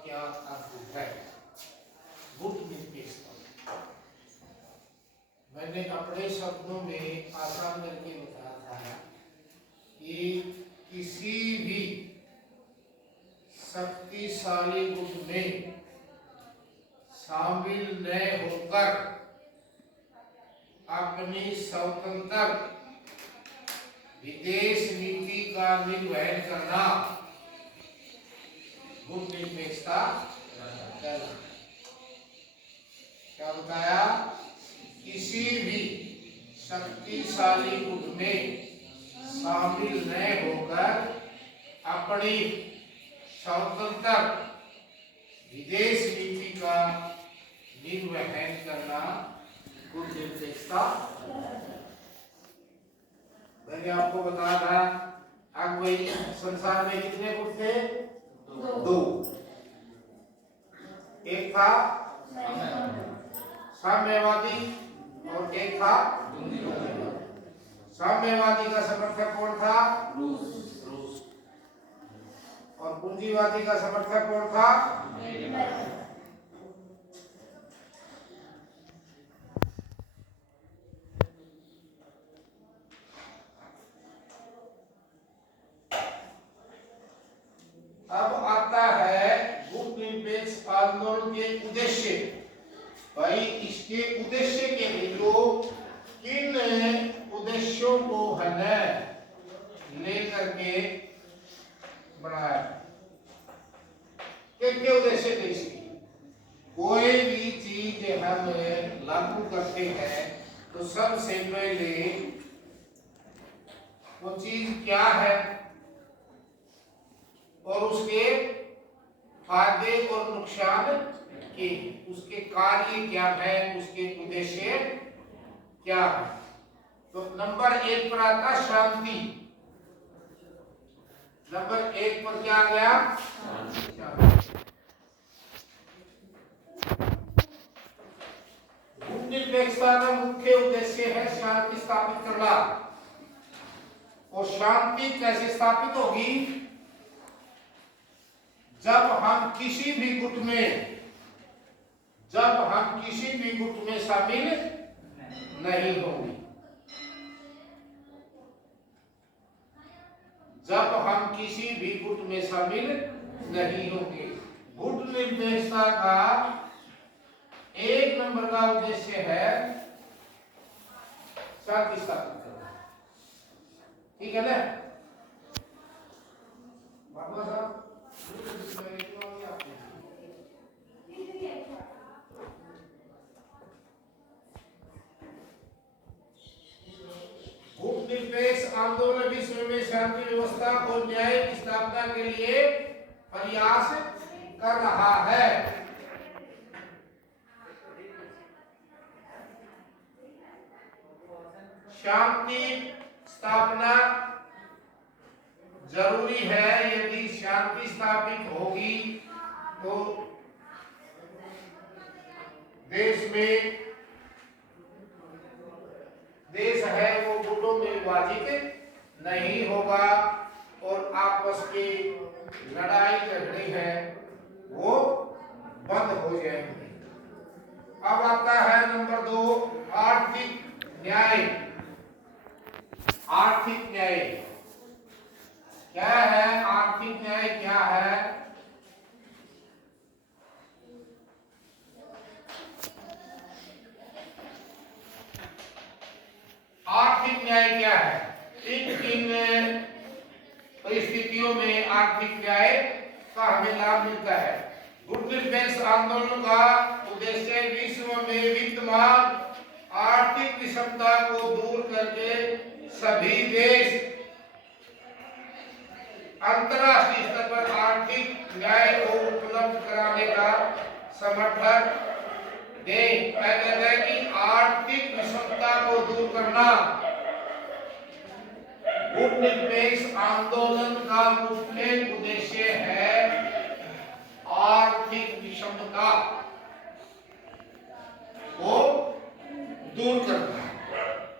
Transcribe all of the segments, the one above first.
क्या अर्थ है। गुट निरपेक्षता मैंने अपने शब्दों में आसान करके बताया था कि किसी भी शक्तिशाली गुट में शामिल न होकर अपनी स्वतंत्र विदेश नीति का निर्वहन करना गुट निरपेक्षता कहलाता है। क्या बताया? किसी भी शक्तिशाली गुट में शामिल न होकर अपनी स्वतंत्र विदेश नीति का निर्वहन करना गुट निरपेक्षता। मैंने आपको बताया था अब वही संसार में कितने गुट थे? दो। एक था साम्यवादी और एक था साम्यवादी का समर्थक कौन था? रूस। और पूंजीवादी का समर्थक कौन था? अब आता है गुट निरपेक्ष आंदोलन के उद्देश्य। भाई इसके उद्देश्य के लिए किन उद्देश्यों को है लेकर के बनाया? क्या उद्देश्य थे इसके? कोई भी चीज हम लागू करते हैं तो सबसे पहले वो चीज क्या है और उसके फायदे और नुकसान के, उसके कार्य क्या है, उसके उद्देश्य क्या है। तो नंबर 1 पर आता शांति। नंबर 1 पर क्या आ गया? गुट निरपेक्षता का मुख्य उद्देश्य है शांति स्थापित करना। और शांति कैसे स्थापित होगी? जब हम किसी भी गुट में शामिल नहीं होंगे। जब हम किसी भी गुट में शामिल नहीं होंगे। गुट निरपेक्षता का 1 नंबर का उद्देश्य है शांति स्थापित करना। ठीक है ना? बाबा साहब गुट निरपेक्ष आंदोलन विश्व में शांति व्यवस्था और न्याय की स्थापना के लिए प्रयास कर रहा है। शांति स्थापना जरूरी है। यदि शांति स्थापित होगी तो देश है वो गुटों में विभाजित नहीं होगा और आपस की लड़ाई झगड़े है वो बंद हो जाएंगे। अब आता है नंबर 2 आर्थिक न्याय। आर्थिक न्याय क्या है? आर्थिक न्याय क्या है? आर्थिक न्याय क्या है? इन परिस्थितियों में आर्थिक न्याय का हमें लाभ मिलता है। गुट निरपेक्ष आंदोलन का उद्देश्य विश्व में विद्यमान आर्थिक विषमता को दूर करके सभी देश अंतरराष्ट्रीय स्तर पर आर्थिक न्याय को उपलब्ध कराने का समर्थन दें। कहते हैं कि आर्थिक विषमता को दूर करना गुट निरपेक्ष आंदोलन का मुख्य उद्देश्य है। आर्थिक विषमता को दूर करना।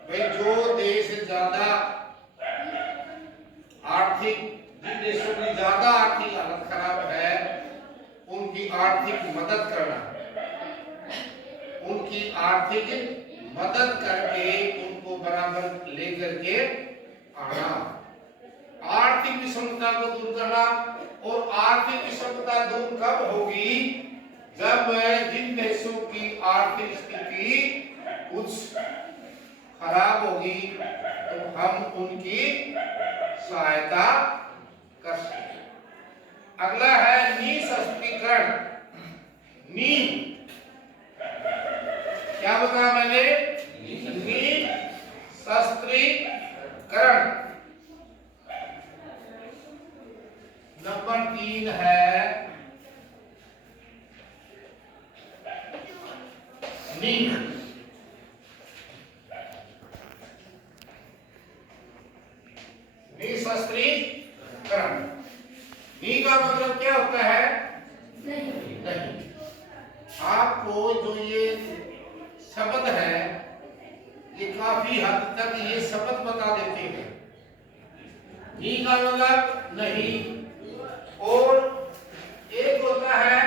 भाई जो देश ज्यादा आर्थिक, जिन देशों की ज्यादा आर्थिक हालत खराब है, उन आर्थिक मदद करना, उनकी आर्थिक मदद करके उनको बराबर लेकर के आना, आर्थिक विषमता को दूर करना। और आर्थिक विषमता दूर कब होगी? जब जिन देशों की आर्थिक स्थिति कुछ खराब होगी तो हम उनकी सहायता कर सकते। अगला है निःशस्त्रीकरण। नी क्या बताया मैंने? निःशस्त्रीकरण। नंबर 3 है नी। निःशस्त्रीकरण। नी का मतलब क्या होता है? नहीं। आपको जो ये शब्द है ये काफी हद तक ये शब्द बता देते हैं। नी का मतलब नहीं, और एक होता है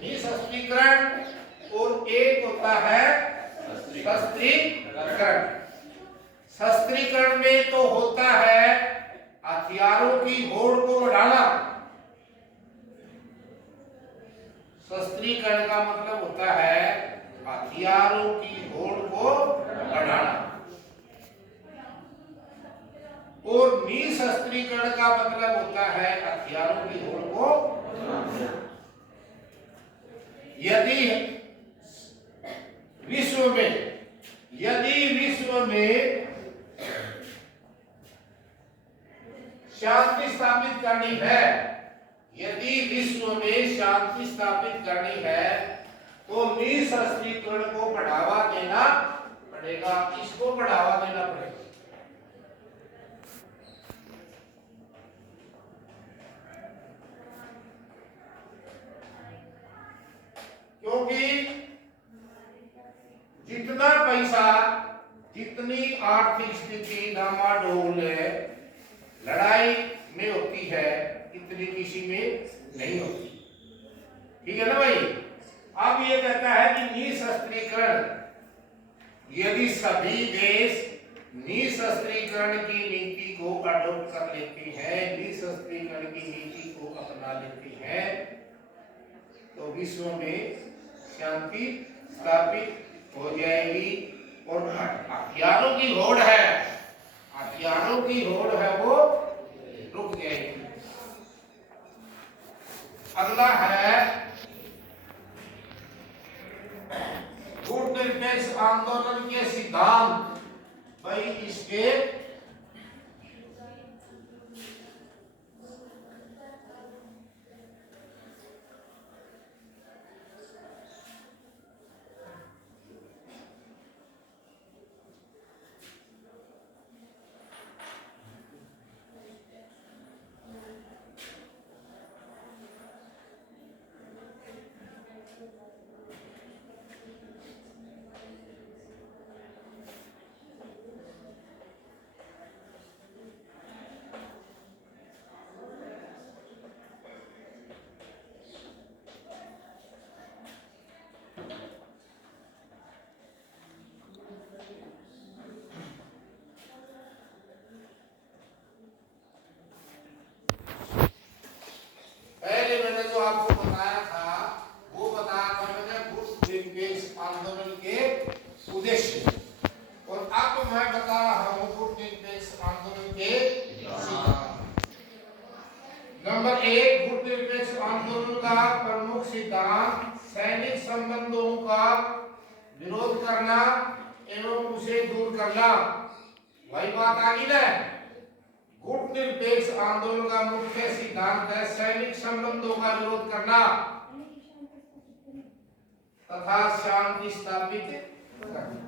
निःशस्त्रीकरण और एक होता है शस्त्रीकरण। शस्त्रीकरण में तो होता है हथियारों की होड़ को बढ़ाना। शस्त्रीकरण का मतलब होता है हथियारों की होड़ को बढ़ाना, और निःशस्त्रीकरण का मतलब होता है हथियारों की होड़ को। यदि विश्व में शांति स्थापित करनी है, यदि विश्व में शांति स्थापित करनी है तो निःशस्त्रीकरण को बढ़ावा देना पड़ेगा, इसको बढ़ावा देना पड़ेगा। क्योंकि जितना पैसा, जितनी आर्थिक स्थिति डामाडोल लड़ाई में होती है इतनी किसी में नहीं होती। ठीक है ना भाई? अब ये कहता है कि निःशस्त्रीकरण, यदि सभी देश निःशस्त्रीकरण की नीति को अडॉप्ट कर लेते हैं, निःशस्त्रीकरण की नीति को अपना लेते हैं, तो विश्व में शांति स्थापित हो जाएगी। और हथियारों की होड़ है, हथियारों की होड़ है वो रुक जाएगी। अगला है गुटनिरपेक्ष आंदोलन के सिद्धांत। भाई इसके आपको बताया था वो बताया था मैंने गुटनिरपेक्ष आंदोलन के उद्देश्य, और अब मैं बता रहा हूं गुटनिरपेक्ष आंदोलन के सिद्धांत। नंबर 1, गुटनिरपेक्ष आंदोलन का प्रमुख सिद्धांत सैनिक संबंधों का विरोध करना एवं उसे दूर करना। वही बात आ गई ना। गुटनिरपेक्ष आंदोलन का मुख्य सिद्धांत है सैनिक संबंधों का विरोध करना तथा शांति स्थापित करना।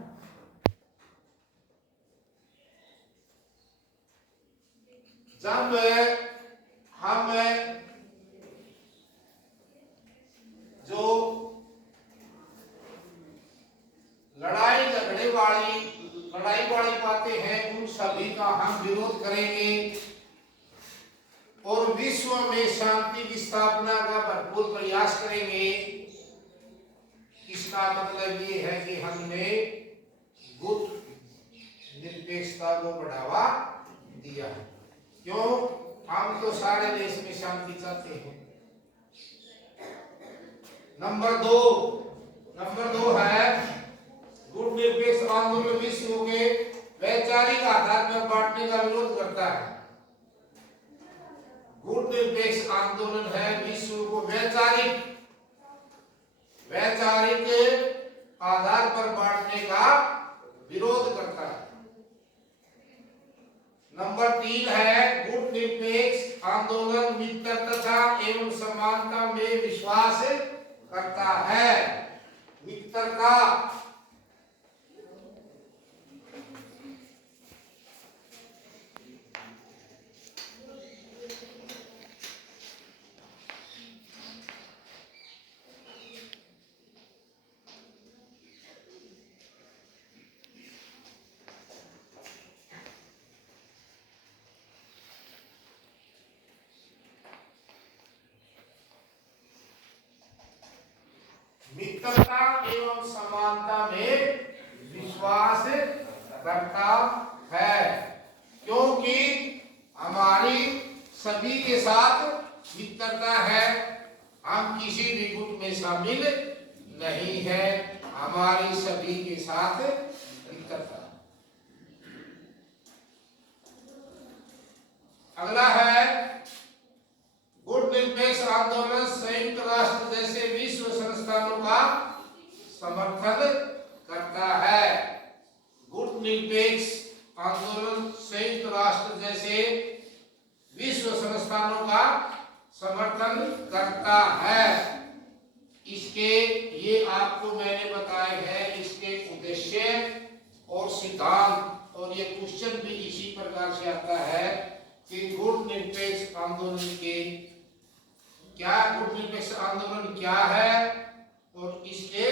जब हम जो लड़ाई वाली बातें हैं उन सभी का हम विरोध करेंगे और विश्व में शांति स्थापना का भरपूर प्रयास करेंगे। इसका मतलब ये है कि हमने गुट निरपेक्षता को बढ़ावा दिया। क्यों? हम तो सारे देश में शांति चाहते हैं। नंबर दो है गुट निरपेक्ष आंदोलन विश्व के वैचारिक आधार पर बांटने का विरोध करता है। गुट निरपेक्ष आंदोलन है विश्व को वैचारिक आधार पर बांटने का विरोध करता है। नंबर 3 है गुट निरपेक्ष आंदोलन मित्रता एवं समानता में विश्वास करता है। मित्रता मित्रता एवं समानता में विश्वास करता है, क्योंकि हमारी सभी के साथ मित्रता है। हम किसी भी गुट में शामिल नहीं है, हमारी सभी के साथ मित्रता। अगला है गुट निरपेक्ष आंदोलन संयुक्त राष्ट्र जैसे विश्व संस्थानों का समर्थन करता है। गुट निरपेक्ष आंदोलन संयुक्त राष्ट्र जैसे विश्व संस्थानों का समर्थन करता है। इसके ये आपको मैंने बताए हैं, इसके उद्देश्य और सिद्धांत, और ये क्वेश्चन भी इसी प्रकार से आता है कि गुट निरपेक्ष आंदोलन के गुट निरपेक्ष आंदोलन क्या है और इसके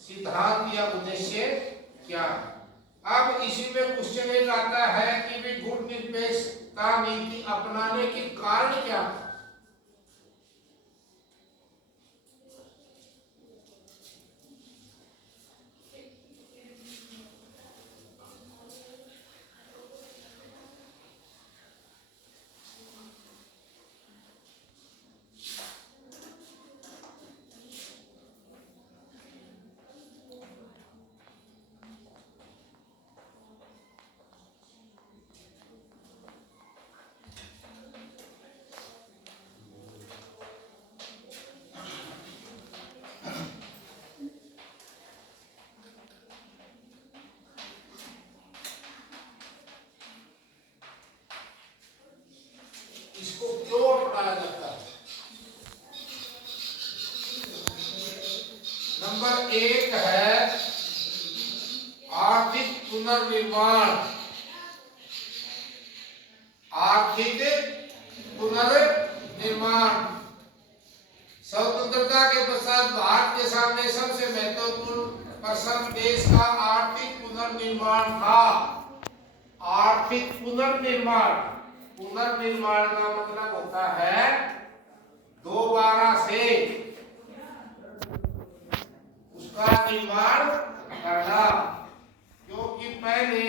सिद्धांत या उद्देश्य क्या है। अब इसी में क्वेश्चन एक आता है कि भी गुट निरपेक्षता नीति अपनाने के कारण क्या है। इसको क्यों अपनाया जाता है? नंबर 1 है आर्थिक पुनर्निर्माण। आर्थिक पुनर्निर्माण स्वतंत्रता के पश्चात भारत के सामने सबसे महत्वपूर्ण प्रश्न देश का आर्थिक पुनर्निर्माण था। आर्थिक पुनर्निर्माण का मतलब होता है दोबारा से उसका निर्माण करना, क्योंकि पहले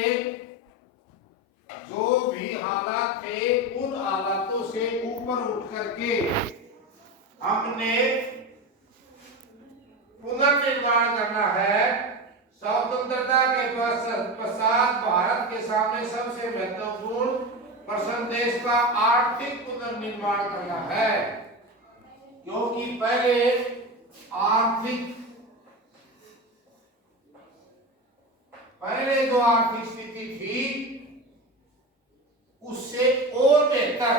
जो भी हालात थे उन हालातों से ऊपर उठ करके हमने पुनर्निर्माण करना है। स्वतंत्रता के पश्चात भारत के सामने सबसे महत्वपूर्ण प्रश्न देश का आर्थिक पुनर्निर्माण करना है, क्योंकि पहले जो आर्थिक स्थिति थी उससे और बेहतर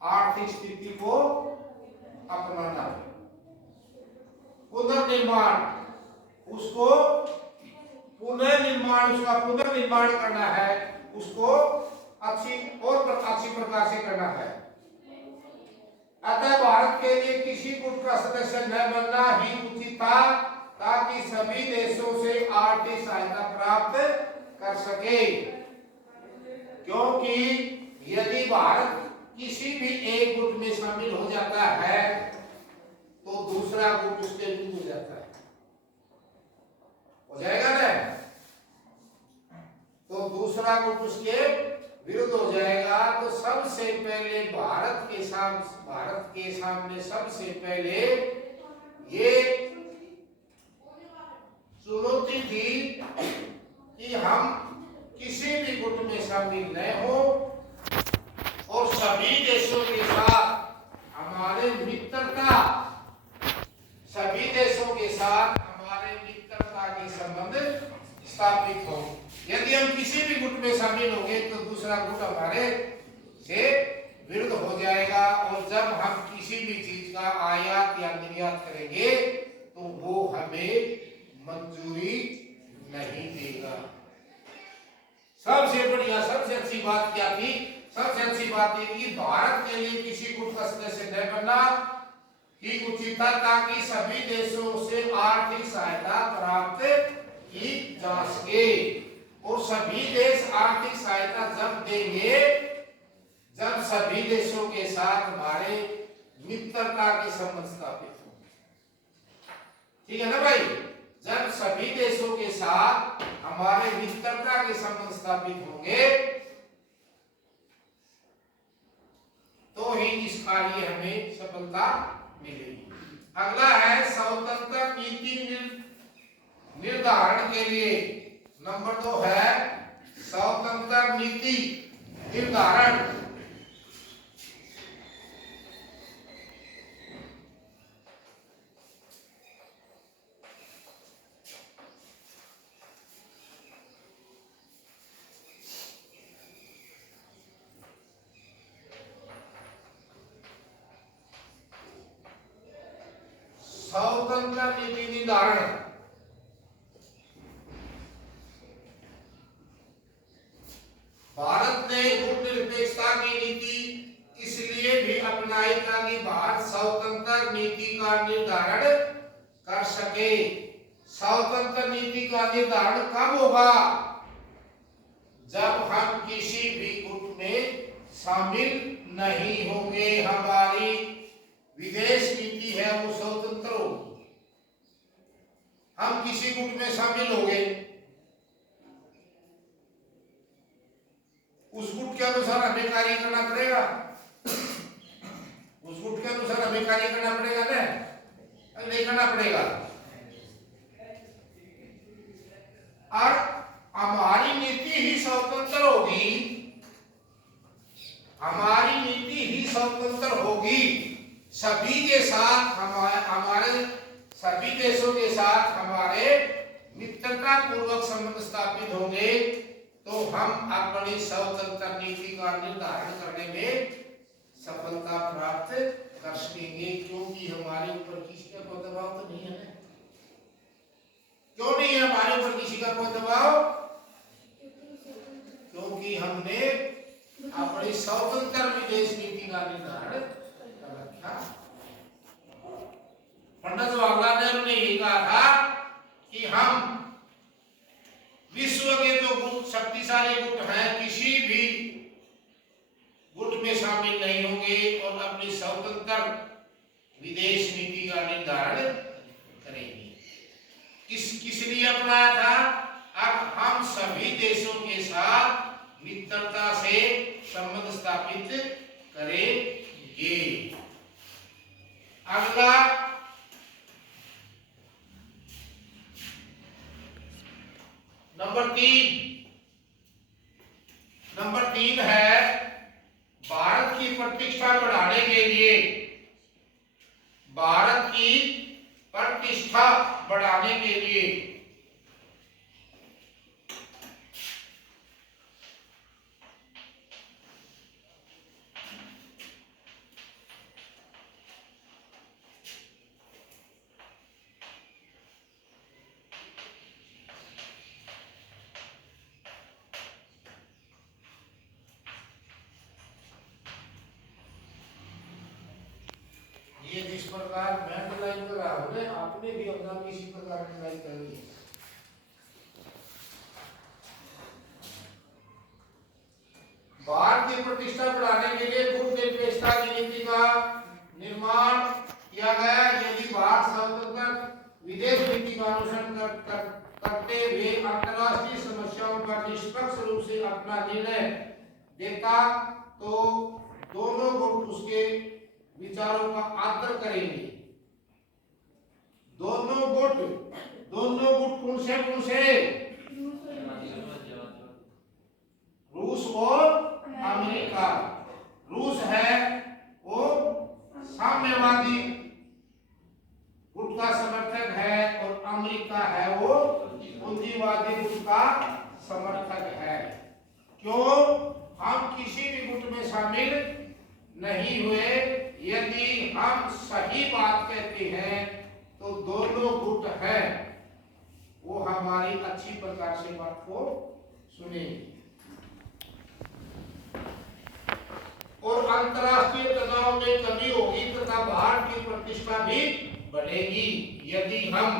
आर्थिक स्थिति को अपनाना। उसका पुनर्निर्माण करना है, उसको अच्छी प्रकार से करना है। अतः भारत के लिए किसी गुट का सदस्य न बनना ही उचित था, ताकि सभी देशों से आर्थिक सहायता प्राप्त कर सके। क्योंकि यदि भारत किसी भी एक गुट में शामिल हो जाता है तो दूसरा गुट उसके विरुद्ध हो जाता है, हो जाएगा ना। तो दूसरा गुट उसके विरुद्ध हो जाएगा। तो सबसे पहले भारत के सामने सबसे पहले ये चुनौती थी कि हम किसी भी गुट में शामिल न हो और सभी देशों के साथ हमारे मित्रता, सभी देशों के साथ हमारे मित्रता के संबंध स्थापित हो। यदि हम किसी भी गुट में शामिल होंगे तो दूसरा गुट हमारे से विरुद्ध हो जाएगा, और जब हम किसी भी चीज का आयात या निर्यात करेंगे तो वो हमें मंजूरी नहीं देगा। सबसे बढ़िया, सबसे अच्छी बात क्या थी? सबसे अच्छी बात ये कि भारत के लिए किसी गुट का सदस्य न बनना ही उचित था, ताकि सभी देशों से आर्थिक सहायता प्राप्त की जा सके। और सभी देश आर्थिक सहायता जब देंगे जब सभी देशों के साथ हमारे मित्रता के संबंध स्थापित हो। ठीक है ना भाई? जब सभी देशों के साथ हमारे मित्रता के संबंध स्थापित होंगे तो ही इस कार्य हमें सफलता मिलेगी। अगला है स्वतंत्र नीति निर्धारण के लिए। नंबर 2 है स्वतंत्र नीति निर्धारण। स्वतंत्र नीति निर्धारण भारत ने गुटनिरपेक्षता की नीति इसलिए भी अपनाई ताकि भारत स्वतंत्र नीति का निर्धारण कर सके। स्वतंत्र नीति का निर्धारण कब होगा? जब हम किसी भी गुट में शामिल नहीं होंगे, हमारी विदेश नीति है वो स्वतंत्र होगी। हम किसी गुट में शामिल हो गए, उस गुट के अनुसार हमें कार्य करना पड़ेगा, उस गुट के अनुसार हमें कार्य करना पड़ेगा ना, नहीं करना पड़ेगा। और हमारी नीति ही स्वतंत्र होगी, हमारी नीति ही स्वतंत्र होगी। सभी के साथ हमारे सभी देशों के साथ हमारे मित्रता पूर्वक संबंध स्थापित होंगे तो हम अपनी स्वतंत्र नीति का निर्धारण करने में सफलता प्राप्त कर सकेंगे, क्योंकि हमारे ऊपर किसी का कोई दबाव तो नहीं है ना। क्यों नहीं है हमारे ऊपर किसी का कोई दबाव? क्योंकि हमने अपनी स्वतंत्र विदेश नीति का निर्धारण कर रखा। पंडित जवाहरलाल नेहरू ने ये कहा था कि हम विश्व के जो गुट शक्तिशाली गुट हैं किसी भी गुट में शामिल नहीं होंगे और अपनी स्वतंत्र विदेश नीति का निर्धारण करेंगे। किस लिए अपनाया था? अब हम सभी देशों के साथ मित्रता से संबंध स्थापित करेंगे। अगला नंबर 3 है भारत की प्रतिष्ठा बढ़ाने के लिए, भारत की प्रतिष्ठा बढ़ाने के लिए ये जिस प्रकार मैं डिजाइन कर रहा हूं ना, आपने भी अपना किसी प्रकार डिजाइन करनी है। भारत की प्रतिष्ठा बढ़ाने के लिए गुट देता तो दोनों गुट उसके विचारों का आदर करेंगे। दोनों गुट कौन से रूस और अमेरिका। रूस है वो साम्यवादी गुट का समर्थक है और अमेरिका है वो पूंजीवादी गुट का समर्थक है। क्यों? हम किसी भी गुट में शामिल नहीं हुए। यदि हम सही बात कहते हैं तो दोनों गुट है वो हमारी अच्छी प्रकार से बात को सुनेंगे और अंतरराष्ट्रीय तनाव में कमी होगी तथा भारत की प्रतिष्ठा भी बढ़ेगी। यदि हम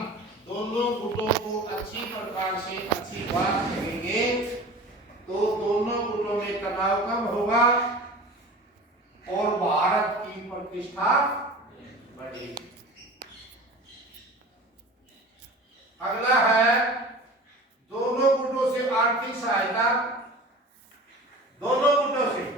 दोनों गुटों को अच्छी प्रकार से अच्छी बात कहेंगे तो दोनों गुटों में तनाव कम होगा और भारत की प्रतिष्ठा बढ़ेगी। अगला है दोनों गुटों से आर्थिक सहायता। दोनों गुटों से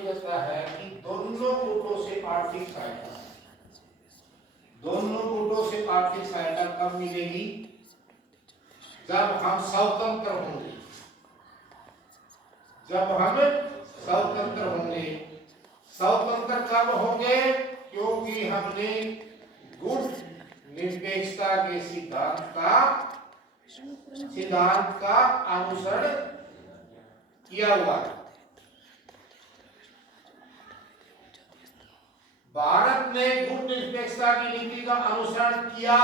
कहता है कि दोनों गुटों से आर्थिक सहायता। दोनों गुटों से आर्थिक सहायता कब मिलेगी? जब हम स्वतंत्र होंगे। जब हम स्वतंत्र होंगे। स्वतंत्र कब होंगे? क्योंकि हमने गुट निरपेक्षता के सिद्धांत का अनुसरण किया हुआ है। भारत ने गुट निरपेक्षता की नीति का अनुसरण किया।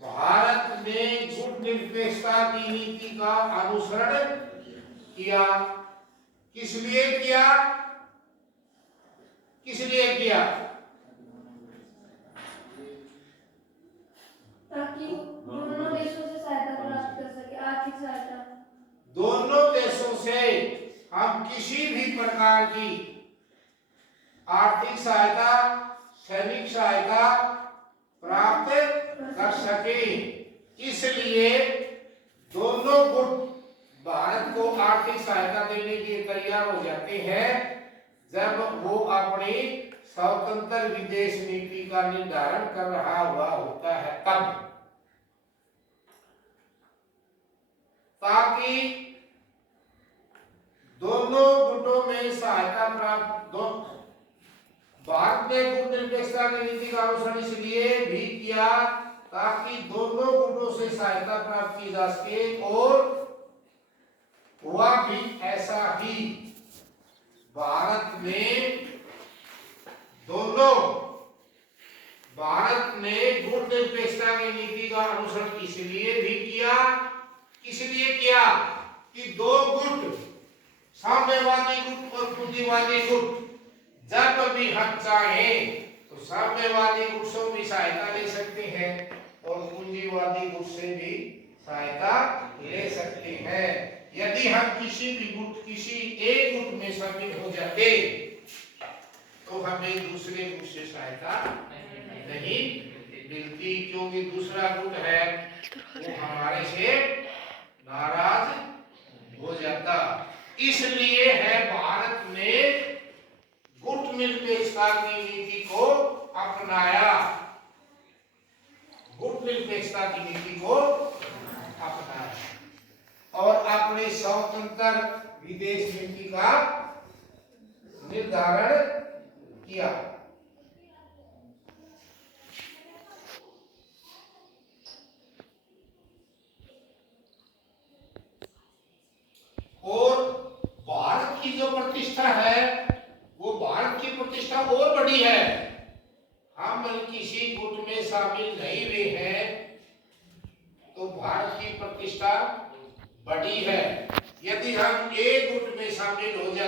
भारत ने गुट निरपेक्षता की नीति का अनुसरण किया। किस लिए किया? किस लिए किया? ताकि दोनों देशों से सहायता प्राप्त कर सके, आर्थिक सहायता। दोनों देशों से हम किसी भी प्रकार की आर्थिक सहायता, सैनिक सहायता प्राप्त कर सके। इसलिए दोनों गुट भारत को आर्थिक सहायता देने के लिए तैयार हो जाते हैं जब वो अपनी स्वतंत्र विदेश नीति का निर्धारण कर रहा हुआ होता है तब, ताकि दोनों गुटों में सहायता प्राप्त। भारत ने गुट निरपेक्षता की नीति का अनुसरण इसलिए भी किया ताकि दोनों गुटों से सहायता प्राप्त की जा सके और हुआ भी ऐसा ही। भारत ने गुट निरपेक्षता की नीति का अनुसरण इसलिए भी किया। किसलिए किया? कि दो गुट, साम्यवादी गुट और पूंजीवादी गुट, जब भी हम चाहें तो साम्यवादी गुट से भी सहायता ले सकते हैं और पूंजीवादी गुट से भी सहायता ले सकते हैं। यदि हम किसी एक गुट में शामिल हो जाते तो हमें दूसरे गुट से सहायता नहीं मिलती, क्योंकि दूसरा गुट है वो हमारे से नाराज हो जाता। इसलिए है भारत ने गुट निरपेक्षता की नीति को अपनाया। गुट निरपेक्षता की नीति को अपनाया और अपने स्वतंत्र विदेश नीति का निर्धारण किया। और भारत की जो प्रतिष्ठा है वो भारत की प्रतिष्ठा और बड़ी है। हम किसी गुट में शामिल नहीं हुए हैं तो भारत की प्रतिष्ठा बड़ी है। यदि हम एक गुट में शामिल हो जाए